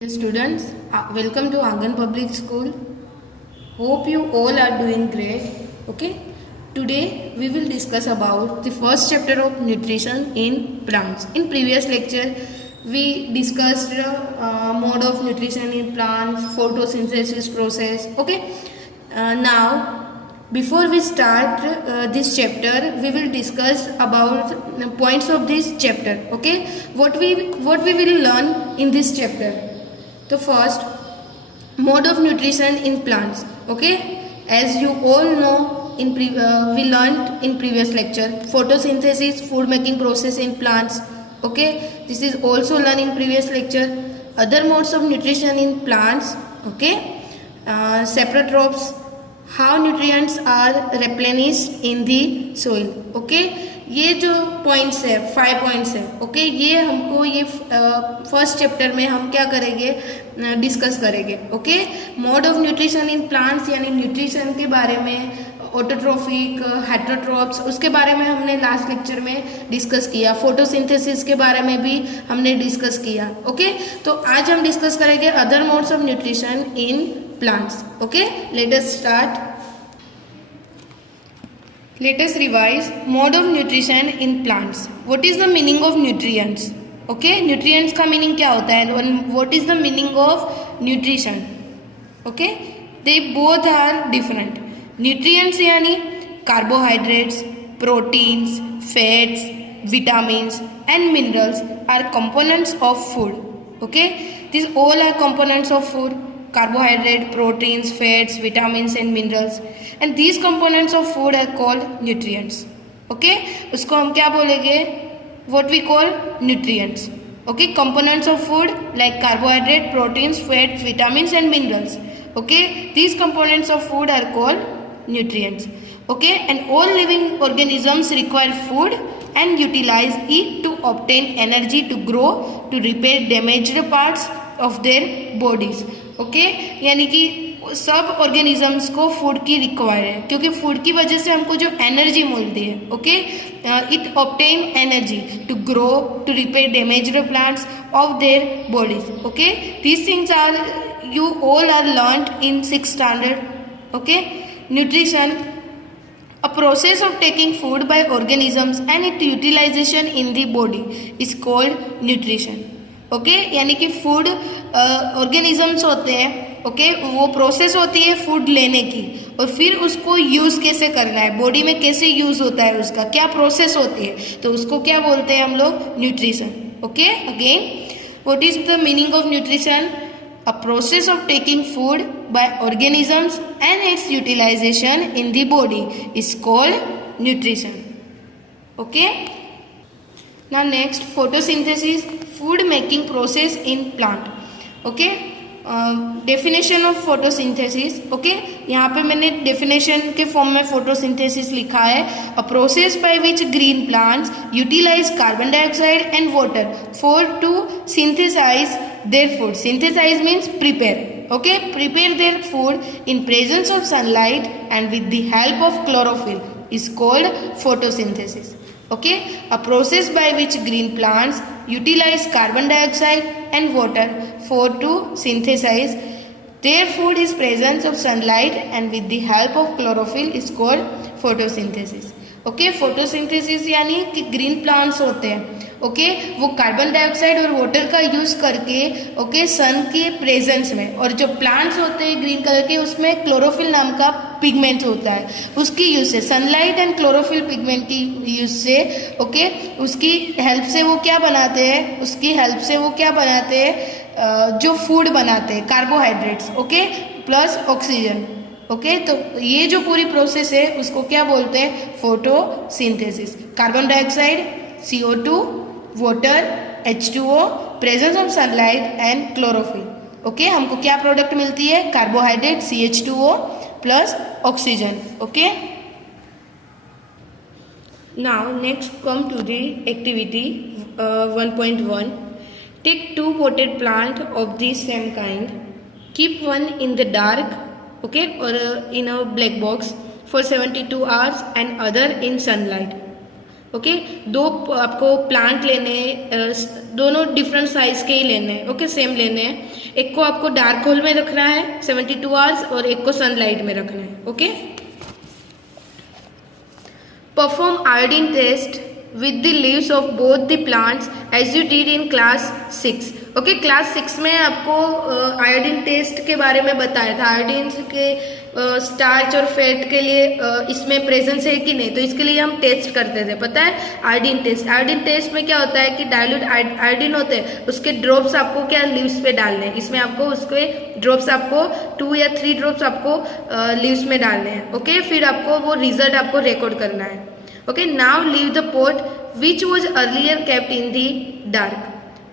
Dear students, welcome to Angan Public School. Hope you all are doing great. Okay, today we will discuss about the first chapter of nutrition in plants. In previous lecture, we discussed mode of nutrition in plants, photosynthesis process. Okay, now before we start this chapter, we will discuss about the points of this chapter. Okay, what we will learn in this chapter. The first, mode of nutrition in plants. Okay, as you all know, we learned in previous lecture photosynthesis, food making process in plants. Okay, this is also learned in previous lecture. Other modes of nutrition in plants. Okay, saprotrophs, how nutrients are replenished in the soil. Okay, ये जो points है 5 points है. Okay, ये हमको ये first chapter में हम क्या करेंगे, डिस्कस करेंगे. Okay, mode of nutrition in plants यानी न्यूट्रिशन के बारे में, ऑटोट्रोफिक, हेटेरोट्रॉप्स, उसके बारे में हमने लास्ट लेक्चर में डिस्कस किया. फोटोसिंथेसिस के बारे में भी हमने डिस्कस किया. ओके, तो आज हम डिस्कस करेंगे other modes of nutrition in plants. Okay, let us start. Let us revise mode of nutrition in plants. What is the meaning of nutrients? Okay, nutrients का meaning क्या होता है? What is the meaning of nutrition? Okay, they both are different. Nutrients यानी carbohydrates, proteins, fats, vitamins and minerals are components of food. Okay, these all are components of food. Carbohydrate, proteins, fats, vitamins and minerals, and these components of food are called nutrients. Okay, उसको हम क्या बोलेंगे? What we call nutrients. Okay, components of food like carbohydrate, proteins, fats, vitamins and minerals. Okay, these components of food are called nutrients. Okay, and all living organisms require food and utilize it to obtain energy to grow, to repair damaged parts of their bodies. Okay, यानी कि सब organisms को food की require है, क्योंकि food की वजह से हमको जो एनर्जी मिलती है. Okay, it obtain energy to grow, to repair damaged plants of their bodies. Okay, these things are you all are learned in 6th standard. Okay, nutrition, a process of taking food by organisms and its utilization in the body is called nutrition. Okay, यानी कि food organisms होते हैं. Okay, वो process होती है food लेने की, और फिर उसको यूज़ कैसे करना है, बॉडी में कैसे यूज़ होता है, उसका क्या प्रोसेस होती है, तो उसको क्या बोलते हैं हम लोग? Nutrition. Okay, again, what is the meaning of nutrition? A process of taking food by organisms and its utilization in the body is called nutrition. Okay, now next, photosynthesis, food making process in plant. Okay, definition of photosynthesis. Okay, यहाँ पे मैंने definition के form में photosynthesis लिखा है. A process by which green plants utilize carbon dioxide and water for to synthesize their food. Synthesize means prepare. Okay, prepare their food in presence of sunlight and with the help of chlorophyll is called photosynthesis. Okay, a process by which green plants utilize carbon dioxide and water for to synthesize their food in presence of sunlight and with the help of chlorophyll is called photosynthesis. Okay, photosynthesis यानी कि green plants होते हैं. Okay, वो carbon dioxide और water का use करके, okay, सन के presence में, और जो प्लांट्स होते हैं ग्रीन कलर के, उसमें क्लोरोफिल नाम का पिगमेंट होता है, उसकी यूज से, सनलाइट एंड क्लोरोफिल पिगमेंट की यूज से, ओके, उसकी हेल्प से वो क्या बनाते हैं, उसकी हेल्प से वो क्या बनाते हैं, जो फूड बनाते हैं, carbohydrates. Okay, plus oxygen. Okay, तो ये जो पूरी प्रोसेस है उसको क्या बोलते हैं? Photosynthesis. Carbon dioxide, CO2, water, H2O, presence of sunlight and chlorophyll. Okay, हमको क्या प्रोडक्ट मिलती है? Carbohydrate, CH2O plus oxygen. Okay, now next come to the activity 1.1. Take 2 potted plant of the same kind, keep one in the dark, okay, or in a black box for 72 hours and other in sunlight. Okay, दो आपको plant लेने हैं, दोनों different size के ही लेने हैं, okay, same लेने हैं। एक को आपको डार्क होल में रखना है 72 आवर्स और एक को सनलाइट में रखना है, okay. Perform iodine test with the leaves of both the plants as you did in class 6। Okay, class 6 में आपको आयोडीन टेस्ट के बारे में बताया था। आयोडीन के स्टार्च और फैट के लिए इसमें प्रेजेंस है कि नहीं, तो इसके लिए हम टेस्ट करते थे, पता है, आयोडीन टेस्ट। आयोडीन टेस्ट में क्या होता है कि डाइल्यूट आयोडीन होते हैं, उसके ड्रॉप्स आपको क्या लीव्स पे डालने हैं। इसमें आपको उसके ड्रॉप्स आपको 2 या 3 ड्रॉप्स आपको लीव्स में डालने हैं, ओके। फिर आपको वो रिजल्ट आपको रिकॉर्ड करना है, okay। Now leave the pot which was earlier kept in the dark।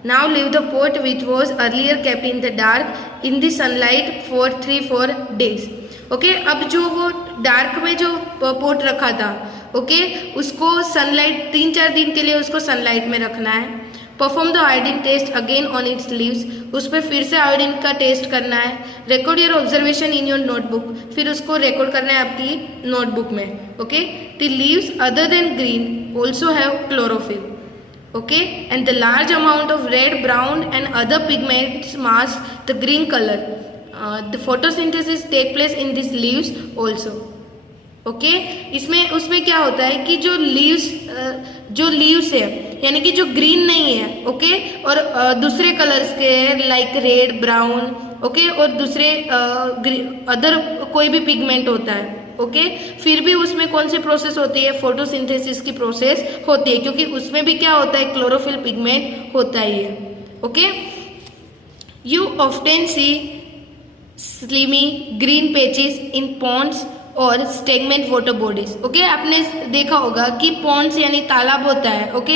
Now leave the pot which was earlier kept in the dark in the sunlight for 3-4 days। okay, अब जो वो dark में जो pot रखा था, okay, उसको sunlight 3-4 दिन के लिए उसको सनलाइट में रखना है। Perform the iodine test again on its leaves, उस पर फिर से आयोडीन का टेस्ट करना है। Record your observation in your notebook, फिर उसको रिकॉर्ड करना है आपकी नोटबुक में, okay. The leaves other than green also have chlorophyll, okay, and the large amount of red, brown and other pigments mask the green colour. The photosynthesis take place in this leaves also, okay. इसमें उसमें क्या होता है कि जो leaves है यानी कि जो ग्रीन नहीं है, ओके, और दूसरे कलर्स के हैं लाइक रेड, ब्राउन, ओके, और दूसरे अदर कोई भी पिगमेंट होता है, ओके, फिर भी उसमें कौन सी प्रोसेस होती है, फोटोसिंथेसिस की प्रोसेस होती है, क्योंकि उसमें भी क्या होता है, क्लोरोफिल पिगमेंट होता ही है, okay. You often see slimy green patches in ponds और स्टेगमेंट वाटर बॉडीज, ओके। आपने देखा होगा कि पॉन्ड्स यानी तालाब होता है, ओके,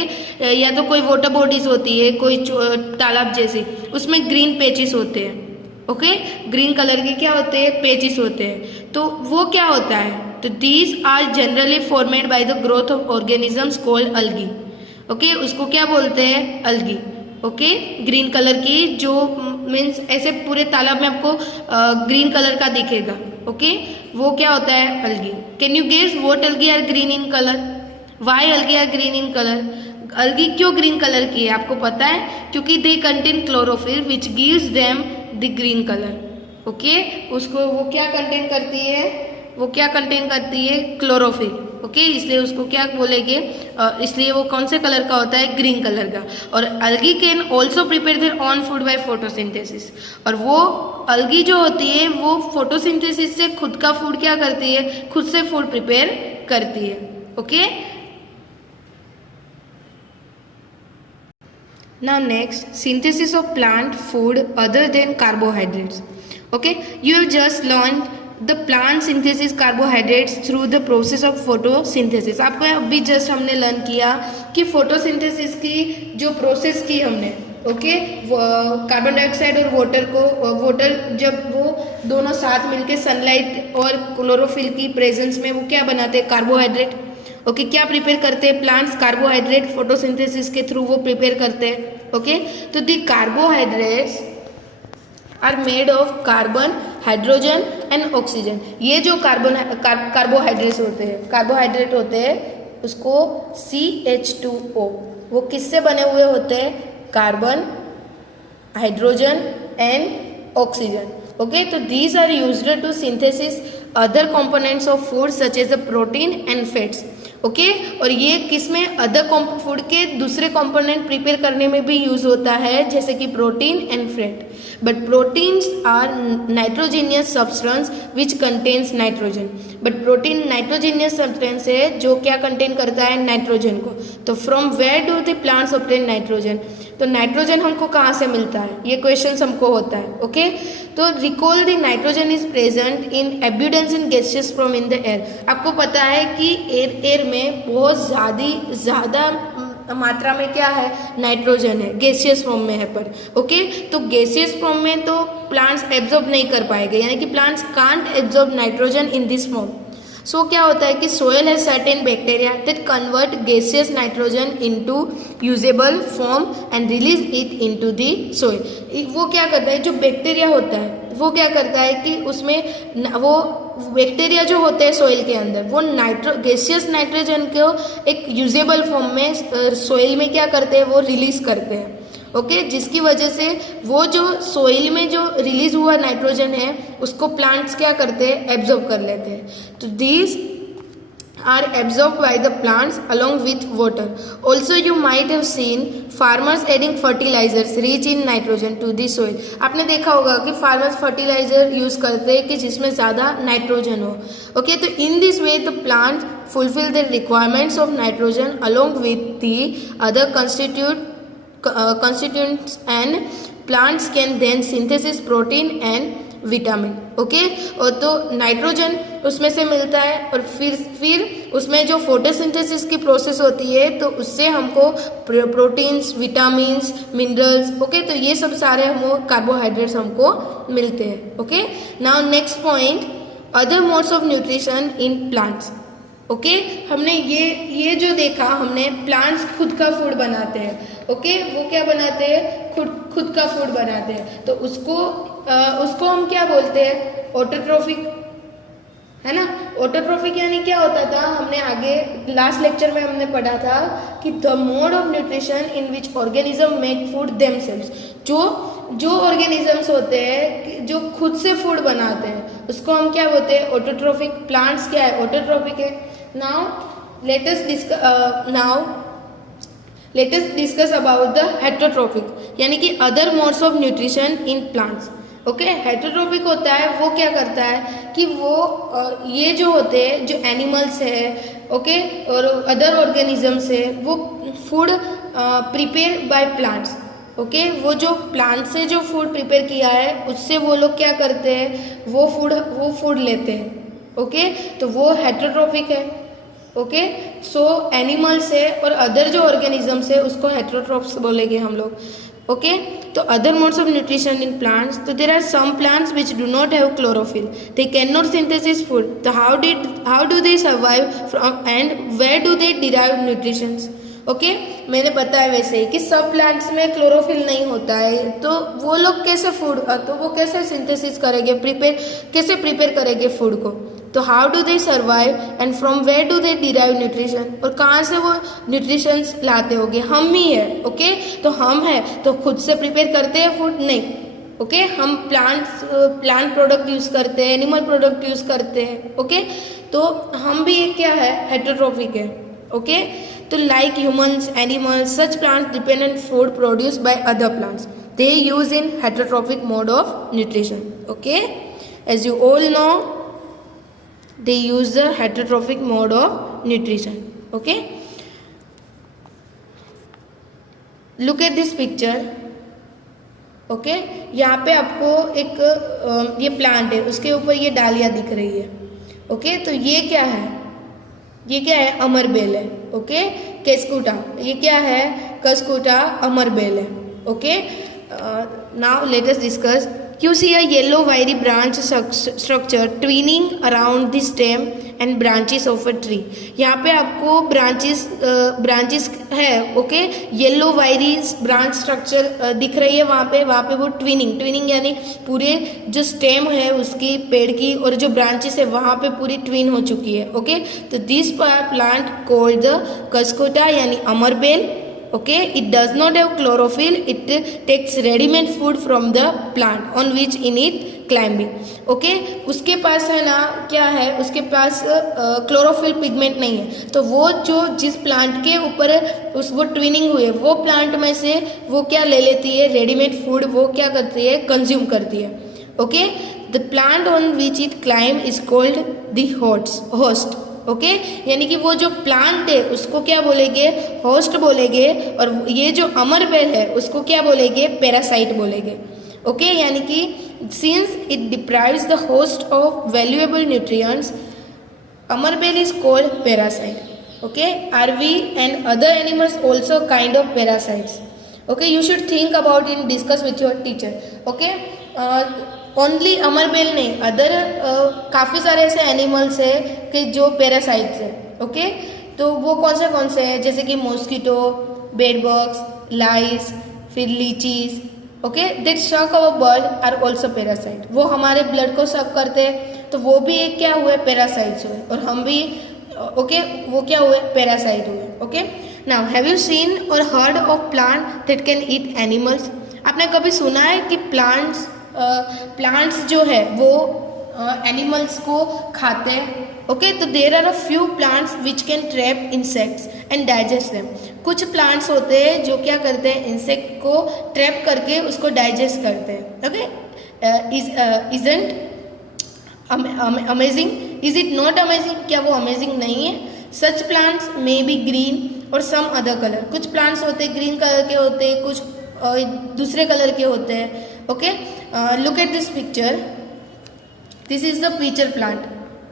या तो कोई वाटर बॉडीज होती है, कोई तालाब जैसे, उसमें ग्रीन पैचेस होते हैं, ओके, ग्रीन कलर के क्या होते हैं, पैचेस होते हैं। तो वो क्या होता है, तो these are generally formed by the growth of organisms called algae, okay, उसको क्या बोलते हैं, अल्गी, ओके। ग्रीन कलर की जो मीन्स ऐसे पूरे तालाब में आपको ग्रीन कलर का दिखेगा, ओके, वो क्या होता है, algae. Can you guess what algae are green in colour, why algae are green in colour. Algae क्यों ग्रीन कलर की है आपको पता है, क्योंकि they contain chlorophyll which gives them the green colour, okay. उसको वो क्या कंटेन करती है, वो क्या कंटेन करती है, क्लोरोफिल, ओके, इसलिए उसको क्या बोलेंगे, इसलिए वो कौन से कलर का होता है, ग्रीन कलर का। और algae can also prepare their own food by photosynthesis, और वो अल्गी जो होती है वो फोटोसिंथेसिस से खुद का फूड क्या करती है, खुद से फूड प्रिपेयर करती है, okay. Now next, synthesis of plant food other than carbohydrates, okay. You have just learn the plant synthesis carbohydrates through the process of photosynthesis. आपको अभी जस्ट हमने लर्न किया कि फोटोसिंथेसिस की जो प्रोसेस की हमने, ओके, कार्बन डाइऑक्साइड और वाटर जब वो दोनों साथ मिलके सनलाइट और क्लोरोफिल की प्रेजेंस में वो क्या बनाते हैं, कार्बोहाइड्रेट, ओके। क्या प्रिपेयर करते हैं प्लांट्स, कार्बोहाइड्रेट फोटोसिंथेसिस के थ्रू वो प्रिपेयर करते हैं, ओके। तो the carbohydrates are made of carbon, hydrogen and oxygen. ये जो कार्बोहाइड्रेट्स होते हैं उसको CH2O, वो किससे बने हुए होते हैं, carbon, hydrogen and oxygen, okay. तो these are used to synthesis other components of food such as the protein and fats, okay. और ये किसमें, अदर फूड के दूसरे कंपोनेंट प्रिपेयर करने में भी यूज होता है, जैसे कि protein and fat. But proteins are nitrogenous substance which contains nitrogen, but protein nitrogenous substance है जो क्या कंटेन करता है, नाइट्रोजन को। तो from where do the plants obtain nitrogen, तो नाइट्रोजन हमको कहाँ से मिलता है, ये क्वेश्चन हमको होता है, ओके। तो recall the nitrogen is present in एब्यूडेंस in gases from in the air. आपको पता है कि एयर में बहुत ज़्यादा मात्रा में क्या है, नाइट्रोजन है, गैसियस फॉर्म में है पर, ओके। तो गैसियस फॉर्म में तो प्लांट्स एब्जॉर्ब नहीं कर पाएंगे, यानी कि plants can't absorb nitrogen in this form. So क्या होता है कि soil has certain bacteria that convert gaseous nitrogen into usable form and release it into the soil. वो क्या करता है, जो बैक्टीरिया होता है वो क्या करता है कि उसमें वो बैक्टीरिया जो होते हैं सोइल के अंदर वो गैसियस नाइट्रोजन को एक यूजेबल फॉर्म में सोइल में क्या करते हैं, वो रिलीज करते हैं। ओके जिसकी वजह से वो जो सोइल में जो रिलीज हुआ नाइट्रोजन है उसको प्लांट्स क्या करते हैं, एब्जॉर्ब कर लेते हैं। तो these are absorbed by the plants along with water. Also you might have seen farmers adding fertilizers rich in nitrogen to the soil. आपने देखा होगा कि फार्मर्स फर्टिलाइजर यूज करते हैं कि जिसमें ज़्यादा नाइट्रोजन हो। ओके तो in this way the plants fulfill their requirements of nitrogen along with the other constituents and plants can then synthesize protein and vitamin. Okay और तो नाइट्रोजन उसमें से मिलता है और फिर उसमें जो फोटोसिंथेसिस की प्रोसेस होती है तो उससे हमको प्रोटीन्स, विटामिन्स, मिनरल्स, ओके तो ये सब सारे हमको कार्बोहाइड्रेट्स हमको मिलते हैं। Okay now next point, other modes of nutrition in plants. Okay हमने ये जो देखा, हमने प्लांट्स खुद का फूड बनाते हैं। ओके वो क्या बनाते हैं, खुद का फूड बनाते हैं, तो उसको हम क्या बोलते हैं, ऑटोट्रोफिक, है ना। ऑटोट्रोफिक यानी क्या होता था, हमने आगे लास्ट लेक्चर में हमने पढ़ा था कि the mode of nutrition in which organism make food themselves. जो ऑर्गेनिजम्स होते हैं जो खुद से फूड बनाते हैं उसको हम क्या बोलते हैं, ऑटोट्रोफिक। प्लांट्स क्या है, ऑटोट्रोफिक है। Now let us discuss about the heterotrophic, यानी कि other modes of nutrition in plants. Okay heterotrophic होता है, वो क्या करता है कि वो ये जो होते हैं, जो एनिमल्स है, ओके और अदर ऑर्गेनिजम्स है, वो food prepare by plants. Okay वो जो प्लांट से जो फूड प्रिपेयर किया है उससे वो लोग क्या करते हैं, वो फूड लेते हैं। ओके तो वो हेटरोट्रोफिक है। ओके सो एनिमल्स है और अदर जो ऑर्गेनिजम्स है उसको हेटरोट्रोफ्स बोलेंगे हम लोग। ओके तो other modes of nutrition in plants, तो there are some plants which do not have chlorophyll, they can not synthesis food, तो how do they survive from and where do they derive nutritions. Okay मैंने बताया वैसे ही कि सब plants में chlorophyll नहीं होता है, तो वो लोग कैसे फूड, तो वो कैसे सिंथेसिस करेंगे, कैसे प्रिपेयर करेंगे फूड को। तो how do they survive and from where do they derive nutrition, और कहाँ से वो न्यूट्रिशंस लाते होंगे, हम ही है। ओके तो हम है तो खुद से प्रिपेयर करते हैं फूड, नहीं। ओके हम प्लांट प्रोडक्ट यूज़ करते हैं, एनिमल प्रोडक्ट यूज़ करते हैं। ओके तो हम भी क्या है, हेटरोट्रोफिक है। ओके तो like humans, animals, such plants depend on food produced by other plants, they use in heterotrophic mode of nutrition. Okay as you all know they use the heterotrophic mode of nutrition. Okay look at this picture. okay यहाँ पे आपको एक ये plant है, उसके ऊपर ये डालियाँ दिख रही है। ओके तो ये क्या है, ये क्या है, अमरबेल है। ओके केस्कुटा, ये क्या है, कस्कुटा अमरबेल है। Okay now let us discuss. You see a yellow wiry branch structure twining around the stem and branches of a tree. यहाँ पे आपको branches है। ओके येलो वायरी ब्रांच स्ट्रक्चर दिख रही है वहाँ पे वो ट्विनिंग यानी पूरे जो स्टेम है उसकी पेड़ की और जो ब्रांचेस है वहाँ पे पूरी ट्विन हो चुकी है। ओके तो दिस प्लांट कॉल्ड द कस्कोटा यानी अमरबेल। Okay, it does not have chlorophyll. It takes ready-made food from the plant on which in it climbing. Okay, उसके पास है ना क्या है, उसके पास क्लोरोफिल पिगमेंट नहीं है, तो वो जो जिस प्लांट के ऊपर वो ट्विनिंग हुई है वो प्लांट में से वो क्या ले लेती है, रेडीमेड फूड वो क्या करती है, कंज्यूम करती है। Okay the plant on which it climb is called the host. Okay यानी कि वो जो प्लांट है उसको क्या बोलेंगे, होस्ट बोलेंगे, और ये जो अमरबेल है उसको क्या बोलेंगे, पैरासाइट बोलेंगे। ओके यानी कि since it deprives the host of valuable nutrients, amarbel is called parasite. Okay are we and other animals also kind of parasites. Okay you should think about in, discuss with your teacher. Okay only amar bel नहीं, other काफ़ी सारे ऐसे animals है कि जो parasites है। Okay, तो वो कौन से हैं, जैसे कि मॉस्किटो, बेड बग्स, लाइस, फिर लीचीज। Okay, that suck our blood are also parasite, वो हमारे ब्लड को सक करते हैं, तो वो भी एक क्या हुए, पैरासाइट्स हुए, और हम भी ओके वो क्या हुए, पैरासाइट हुए। Okay, now have you seen or heard of plant that can eat animals? आपने कभी सुना है कि प्लांट्स जो है वो एनिमल्स को खाते हैं? ओके, तो there are a few plants which can trap insects and digest them. कुछ प्लांट्स होते हैं जो क्या करते हैं, इंसेक्ट को ट्रैप करके उसको डाइजेस्ट करते हैं। Okay, amazing, is it not amazing? क्या वो अमेजिंग नहीं है? सच प्लांट्स मे बी ग्रीन और सम अदर कलर, कुछ प्लांट्स होते हैं ग्रीन कलर के होते हैं, कुछ दूसरे कलर के होते हैं। Okay, look at this picture, this is the pitcher plant.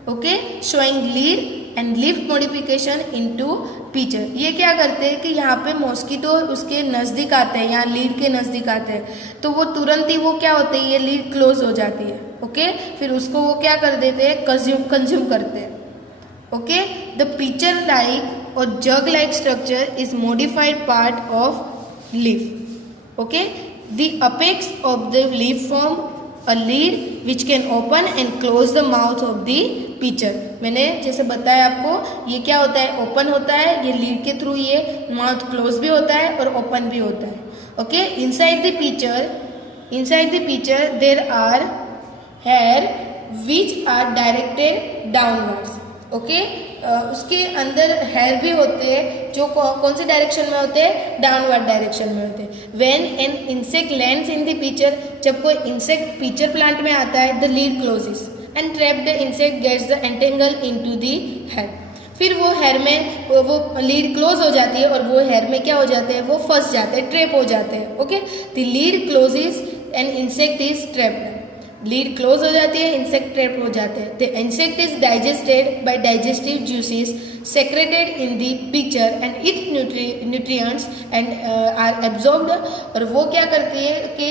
Okay, showing lead and leaf modification into pitcher. ये क्या करते हैं कि यहाँ पे मॉस्किटो उसके नज़दीक आते हैं, यहाँ लीड के नज़दीक आते हैं, तो वो तुरंत ही वो क्या होते हैं, ये लीड क्लोज हो जाती है। ओके, फिर उसको वो क्या कर देते हैं, कंज्यूम करते हैं। Okay, the pitcher like or jug like structure is modified part of leaf. Okay, the apex of the leaf form a lead which can open and close the mouth of the pitcher। मैंने जैसे बताया आपको, ये क्या होता है, open होता है, ये लीड के थ्रू ये माउथ क्लोज भी होता है और ओपन भी होता है। Okay, inside the pitcher there are hair which are directed downwards. Okay, उसके अंदर हेयर भी होते हैं जो कौन से डायरेक्शन में होते हैं, डाउनवर्ड डायरेक्शन में होते हैं। When an insect lands in the pitcher, जब कोई इंसेक्ट पिक्चर प्लांट में आता है, the lid closes and trap the insect gets the entangle into the hair. फिर वो हेयर में वो लीड क्लोज हो जाती है और वो हेयर में क्या हो जाते हैं, वो फंस जाते हैं, ट्रैप हो जाते हैं। Okay, the lid closes and insect is trapped. Lid close हो जाती है, इंसेक्ट ट्रैप हो जाते हैं। The insect is digested by digestive juices secreted in the pitcher and it nutrients and are absorbed. और वो क्या करती है कि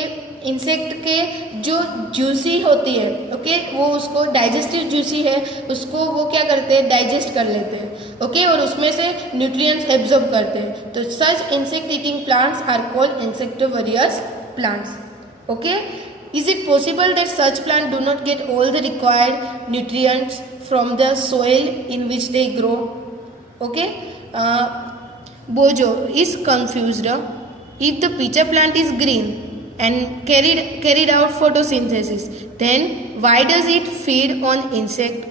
इंसेक्ट के जो जूसी होती है, ओके, वो उसको डाइजेस्टिव जूसी है, उसको वो क्या करते हैं, डाइजेस्ट कर लेते हैं। ओके, और उसमें से न्यूट्रिएंट्स एब्जॉर्ब करते हैं। तो such insect eating plants are called insectivorous plants. Okay, is it possible that such plants do not get all the required nutrients from the soil in which they grow? Okay, Bojo is confused. If the pitcher plant is green and carried out photosynthesis, then why does it feed on insect?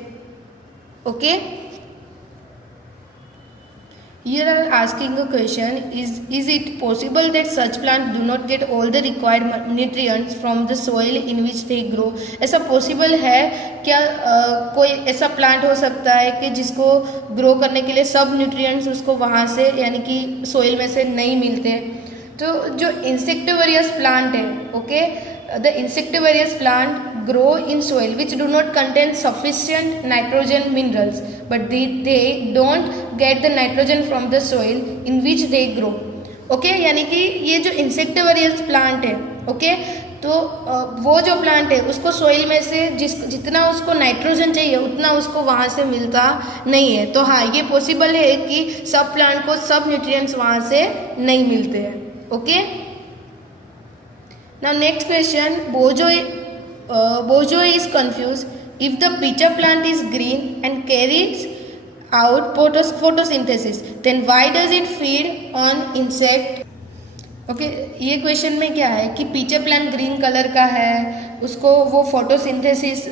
Okay, here are asking a question, is it possible that such plants do not get all the required nutrients from the soil in which they grow? ऐसा possible है क्या? कोई ऐसा plant हो सकता है कि जिसको ग्रो करने के लिए सब न्यूट्रिएंट्स उसको वहाँ से यानी कि सोइल में से नहीं मिलते? तो जो इंसेक्टिवरियस प्लांट है, okay, the insectivorous plant grow in soil which do not contain sufficient nitrogen minerals, but they don't get the nitrogen from the soil in which they grow. Okay, यानी कि ये जो इंसेक्टिवरियस प्लांट है, ओके, तो वो जो plant है उसको सोइल में से जितना उसको नाइट्रोजन चाहिए उतना उसको वहाँ से मिलता नहीं है। तो हाँ, ये पॉसिबल है कि सब प्लांट को सब न्यूट्रिएंट्स वहाँ से नहीं मिलते हैं। Okay, now next question, Bojo is confused. If the pitcher plant is green and carries out photosynthesis, then why does it feed on insect? Okay, ये क्वेश्चन में क्या है कि पिक्चर प्लांट ग्रीन कलर का है, उसको वो फोटोसिंथेसिस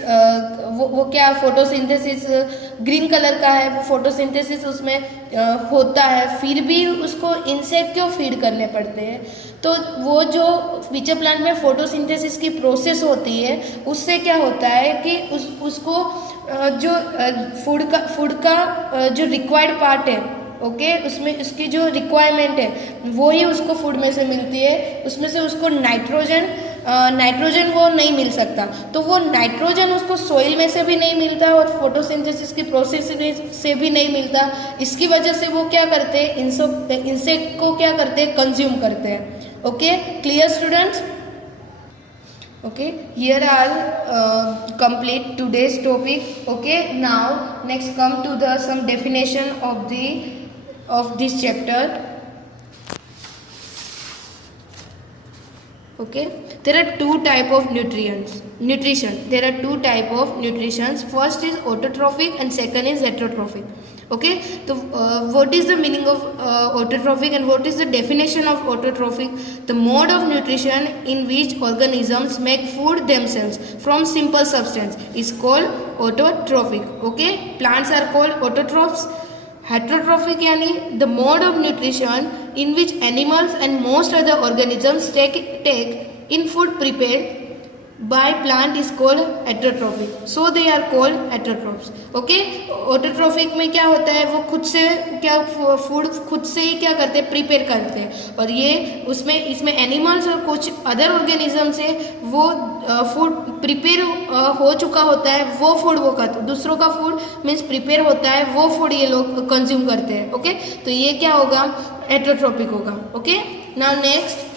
वो क्या फोटोसिंथेसिस ग्रीन कलर का है, वो फोटोसिंथेसिस उसमें होता है, फिर भी उसको इंसेक्ट क्यों फीड करने पड़ते हैं? तो वो जो पिक्चर प्लांट में फोटोसिंथेसिस की प्रोसेस होती है, उससे क्या होता है कि उसको जो फूड का जो रिक्वायर्ड पार्ट है, ओके, उसमें उसकी जो रिक्वायरमेंट है वो ही उसको फूड में से मिलती है, उसमें से उसको नाइट्रोजन वो नहीं मिल सकता, तो वो नाइट्रोजन उसको सोइल में से भी नहीं मिलता और फोटोसिंथेसिस की प्रोसेस से भी नहीं मिलता। इसकी वजह से वो क्या करते हैं, इंसेक्ट को क्या करते हैं, कंज्यूम करते हैं। Okay, clear students? Okay, here are complete today's topic. Okay, now next come to the some definition of this chapter. Okay, there are two type of nutrition. There are two type of nutritions. First is autotrophic and second is heterotrophic. Okay, so what is the meaning of autotrophic and what is the definition of autotrophic? The mode of nutrition in which organisms make food themselves from simple substance is called autotrophic. Okay, plants are called autotrophs. Heterotrophic यानी the mode of nutrition in which animals and most other organisms take in food prepared by plant is called heterotrophic. So they are called heterotrophs. Okay, autotrophic में क्या होता है, वो खुद से क्या food खुद से ही क्या करते हैं, प्रिपेयर करते हैं, और ये इसमें एनिमल्स और कुछ अदर ऑर्गेनिज्म से वो फूड प्रिपेयर हो चुका होता है, वो फूड वो खाते, दूसरों का फूड मीन्स प्रिपेयर होता है, वो फूड ये लोग कंज्यूम करते हैं. ओके, तो ये क्या होगा, हेटरोट्रोपिक होगा. Okay, now next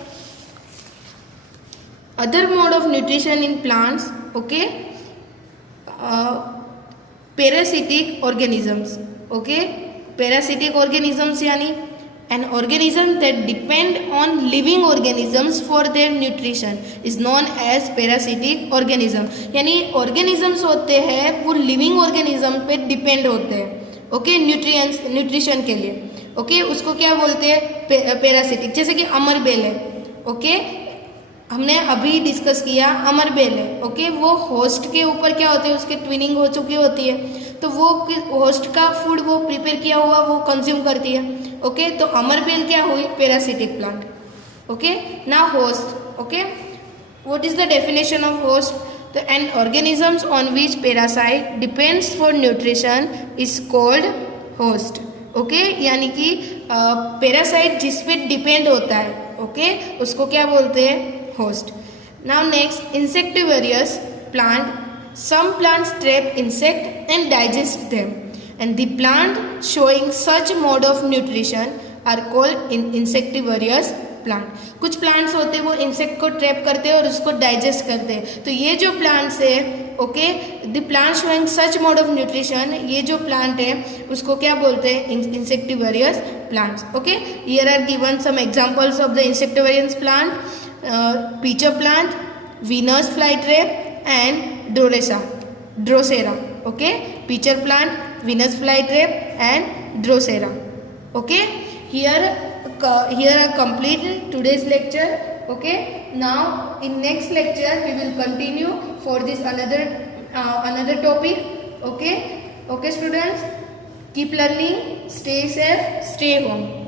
other mode of nutrition in plants. Okay, parasitic organisms. Okay, parasitic organisms यानी an organism that depend on living organisms for their nutrition is known as parasitic organism. यानी organisms होते हैं वो living organism पे depend होते हैं. Okay, nutrition के लिए. ओके, उसको क्या बोलते हैं, पैरासिटिक. जैसे कि अमरबेल है. ओके, हमने अभी डिस्कस किया अमरबेल है. ओके, वो होस्ट के ऊपर क्या होते हैं, उसके ट्विनिंग हो चुकी होती है, तो वो होस्ट का फूड वो प्रिपेयर किया हुआ वो कंज्यूम करती है. ओके, तो अमरबेल क्या हुई, parasitic plant. Okay, now host. Okay, what is the definition of host? तो an organisms on which parasite depends for nutrition is called host. Okay, यानी कि पैरासाइट जिस पे डिपेंड होता है, ओके, उसको क्या बोलते हैं, host. Now next, insectivorous plant. Some plants trap insect and digest them, and the plant showing such mode of nutrition are called insectivorous plant. कुछ plants होते हैं वो insect को trap करते हैं और उसको digest करते हैं. तो ये जो plants है, okay, the plant showing such mode of nutrition, ये जो plant है उसको क्या बोलते हैं, insectivorous plants. Okay, here are given some examples of the insectivorous plant. Pitcher plant, Venus flytrap and Drosera. Okay, pitcher plant, Venus flytrap and Drosera. Okay, here are complete today's lecture. Okay, now in next lecture we will continue for this another topic. Okay, students, keep learning, stay safe, stay home.